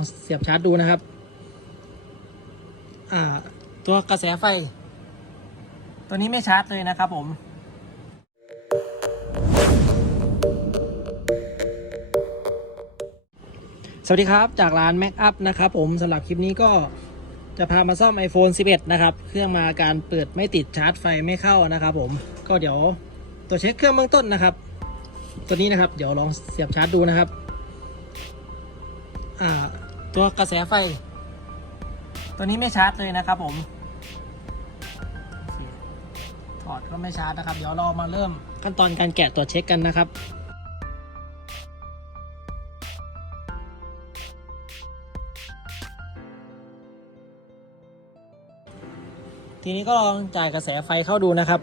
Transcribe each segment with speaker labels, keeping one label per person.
Speaker 1: องเสียบชาร์จดูนะครับ อ่า ตัวกระแสไฟ ตัวนี้ไม่ชาร์จเลยนะครับผมสวัสดีครับ จากร้าน Mac Up นะครับผมสำหรับคลิปนี้ก็จะพามาซ่อม iPhone 11 นะครับ เครื่องมาการเปิดไม่ติดชาร์จไฟไม่เข้านะครับผมก็เดี๋ยวตัวเช็คเครื่องเบื้องต้นนะครับ ตัวนี้นะครับ เดี๋ยวลองเสียบชาร์จดูนะครับ อ่า ตัวกระแสไฟ ตัวนี้ไม่ชาร์จเลยนะครับผมถอดก็ไม่ชาร์จนะครับ เดี๋ยวเรามาเริ่มขั้นตอนการแกะตัวเช็คกันนะครับทีนี้ก็ลองจ่ายกระแสไฟเข้าดูนะครับ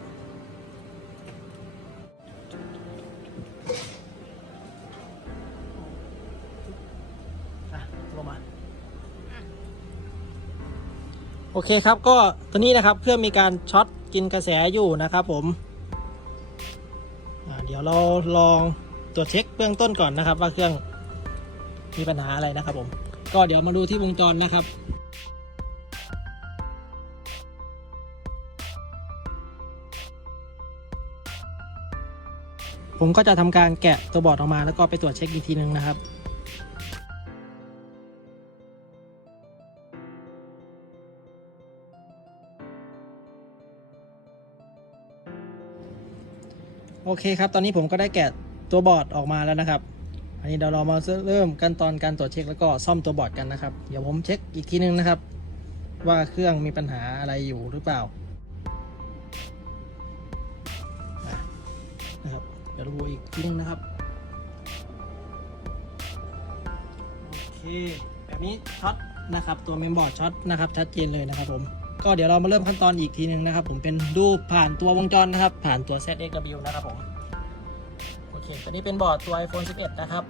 Speaker 1: โอเคครับก็ตัวนี้นะครับเครื่องมีการช็อตกินกระแสอยู่นะครับผมเดี๋ยวเราลองตรวจเช็คเบื้องต้นก่อนนะครับ ว่าเครื่องมีปัญหาอะไรนะครับผมก็เดี๋ยวมาดูที่วงจรนะครับผมก็จะทำการแกะตัวบอร์ดออกมาแล้วก็ไปตรวจเช็คอีกทีนึงนะครับ โอเคครับ ตอนนี้ผมก็ได้แกะตัวบอร์ดออกมาแล้วนะครับ อันนี้เดี๋ยวเรามาเริ่มขั้นตอนการตรวจเช็คแล้วก็ซ่อมตัวบอร์ดกันนะครับ เดี๋ยวผมเช็คอีกทีนึงนะครับ ว่าเครื่องมีปัญหาอะไรอยู่หรือเปล่านะครับ เดี๋ยวเราดูอีกทีนึงนะครับ โอเค แบบนี้ช็อตนะครับ ตัวเมมบอร์ดช็อตนะครับชัดเจนเลยนะครับผม ก็เดี๋ยวเรามาเริ่มขั้นตอนอีกทีหนึ่งนะครับ ผมเป็นดูผ่านตัววงจรนะครับ ผ่านตัว ZXW นะครับผม โอเค ตัวนี้เป็นบอร์ดตัว iPhone 11 นะครับ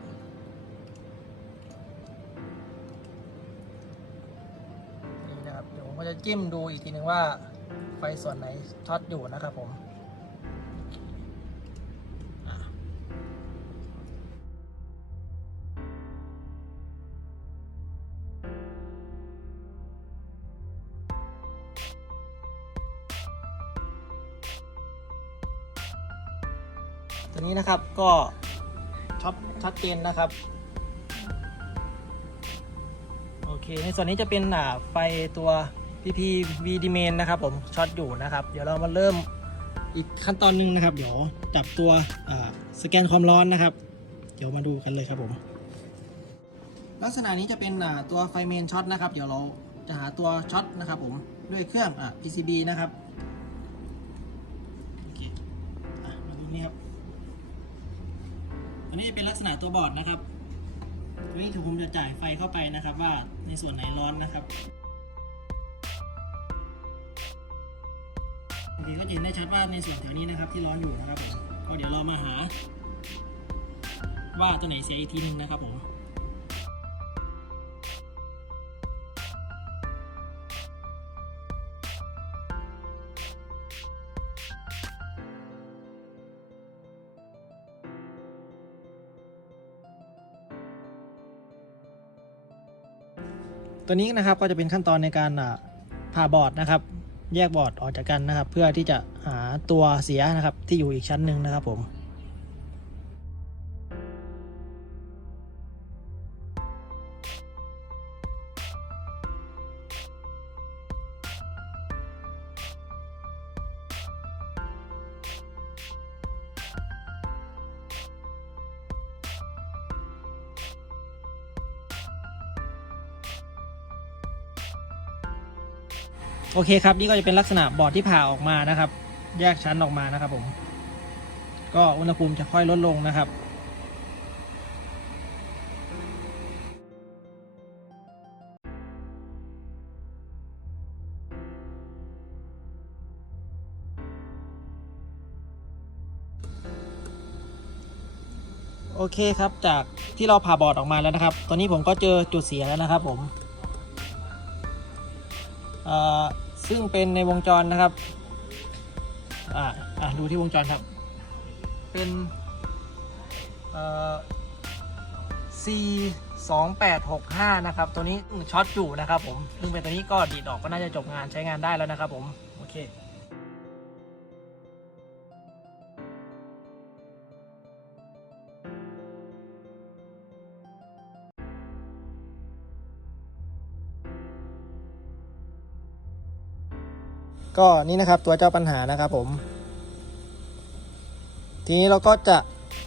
Speaker 1: นี่นะครับ เดี๋ยวผมก็จะจิ้มดูอีกทีหนึ่งว่าไฟส่วนไหนช็อตอยู่นะครับผม ตัวนี้นะครับก็ช็อตชัดเจนนะครับ โอเค ในส่วนนี้จะเป็นไฟตัว PP V d m a i n นะครับผมช็อตอยู่นะครับ เดี๋ยวเรามาเริ่มอีกขั้นตอนหนึงนะครับ เดี๋ยวจับตัวสแกนความร้อนนะครับ เดี๋ยวมาดูกันเลยครับผม ลักษณะนี้จะเป็นตัวไฟเมนช็อตนะครับ เดี๋ยวเราจะหาตัวช็อตนะครับผมด้วยเครื่องอ่า PCB นะครับ อันนี้เป็นลักษณะตัวบอร์ดนะครับ ตัวนี้ถูกผมจะจ่ายไฟเข้าไปนะครับ ว่าในส่วนไหนร้อนนะครับโอเคก็จะเห็นได้ชัดว่าในส่วนแถวนี้นะครับที่ร้อนอยู่นะครับผมก็เดี๋ยวเรามาหา ว่าตัวไหนเสียอีกทีหนึงนะครับผม ตัวนี้นะครับก็จะเป็นขั้นตอนในการผ่าบอร์ดนะครับ แยกบอร์ดออกจากกันนะครับ เพื่อที่จะหาตัวเสียนะครับที่อยู่อีกชั้นหนึ่งนะครับผม โอเคครับนี่ก็จะเป็นลักษณะบอร์ดที่ผ่าออกมานะครับ แยกชั้นออกมานะครับผม ก็อุณหภูมิจะค่อยลดลงนะครับโอเคครับ จากที่เราผ่าบอร์ดออกมาแล้วนะครับ ตอนนี้ผมก็เจอจุดเสียแล้วนะครับผมเอ่อ ซึ่งเป็นในวงจรนะครับ อ่าอ่าดูที่วงจรครับ เป็นเอ่อ C 2865 นะครับ ตัวนี้ช็อตอยู่นะครับผม ซึ่งเป็นตัวนี้ก็ดีดออกก็น่าจะจบงานใช้งานได้แล้วนะครับผม โอเค ก็นี่นะครับตัวเจ้าปัญหานะครับผม ทีนี้เราก็จะ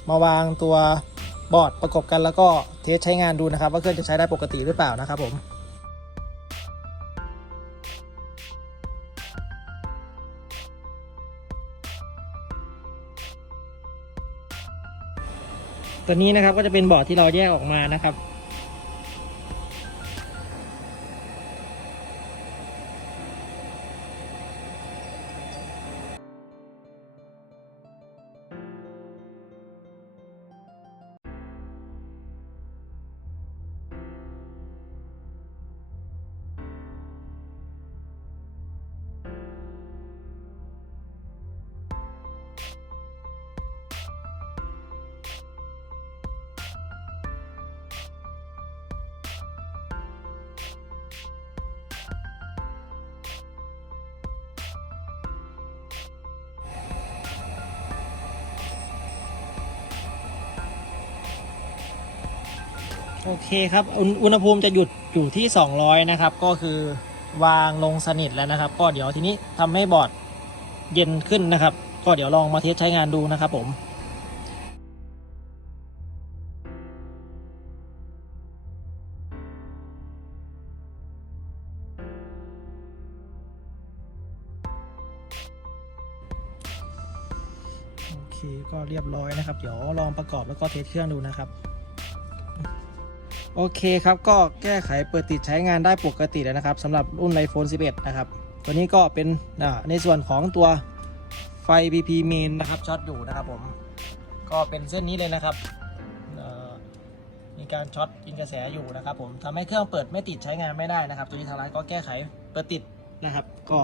Speaker 1: มาวางตัวบอร์ดประกบกันแล้วก็เทสใช้งานดูนะครับ ว่าเครื่องจะใช้ได้ปกติหรือเปล่านะครับผมตัวนี้นะครับก็จะเป็นบอร์ดที่เราแยกออกมานะครับ โอเคครับ อุณหภูมิจะหยุดอยู่ที่ 200 นะครับ ก็คือวางลงสนิทแล้วนะครับ ก็เดี๋ยวทีนี้ทำให้บอร์ดเย็นขึ้นนะครับ ก็เดี๋ยวลองมาเทสใช้งานดูนะครับผมโอเคก็เรียบร้อยนะครับ เดี๋ยวลองประกอบแล้วก็เทสเครื่องดูนะครับ โอเคครับก็แก้ไขเปิดติดใช้งานได้ปกติแล้วนะครับสำหรับรุ่น iPhone 11 นะครับ ตัวนี้ก็เป็นในส่วนของตัวไฟ PP main นะครับช็อตอยู่นะครับผม ก็เป็นเส้นนี้เลยนะครับ มีการช็อตกินกระแสอยู่นะครับผมทำให้เครื่องเปิดไม่ติดใช้งานไม่ได้นะครับ ตัวนี้ทางร้านก็แก้ไขเปิดติดนะครับ ก็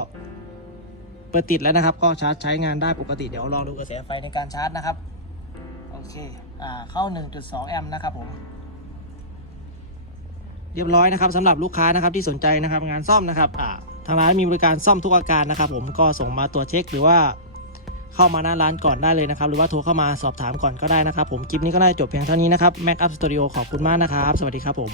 Speaker 1: เปิดติดแล้วนะครับ ก็ชาร์จใช้งานได้ปกติเดี๋ยวลองดูกระแสไฟในการชาร์จนะครับ โอเค อ่าเข้า 1.2 แอมป์นะครับผม เรียบร้อยนะครับสำหรับลูกค้านะครับที่สนใจนะครับงานซ่อมนะครับทางร้านมีบริการซ่อมทุกอาการนะครับ ผมก็ส่งมาตรวจเช็ค หรือว่าเข้ามาหน้าร้านก่อนได้เลยนะครับ หรือว่าโทรเข้ามาสอบถามก่อนก็ได้นะครับ ผมคลิปนี้ก็ได้จบเพียงเท่านี้นะครับ Mac Up Studio ขอบคุณมากนะครับ สวัสดีครับผม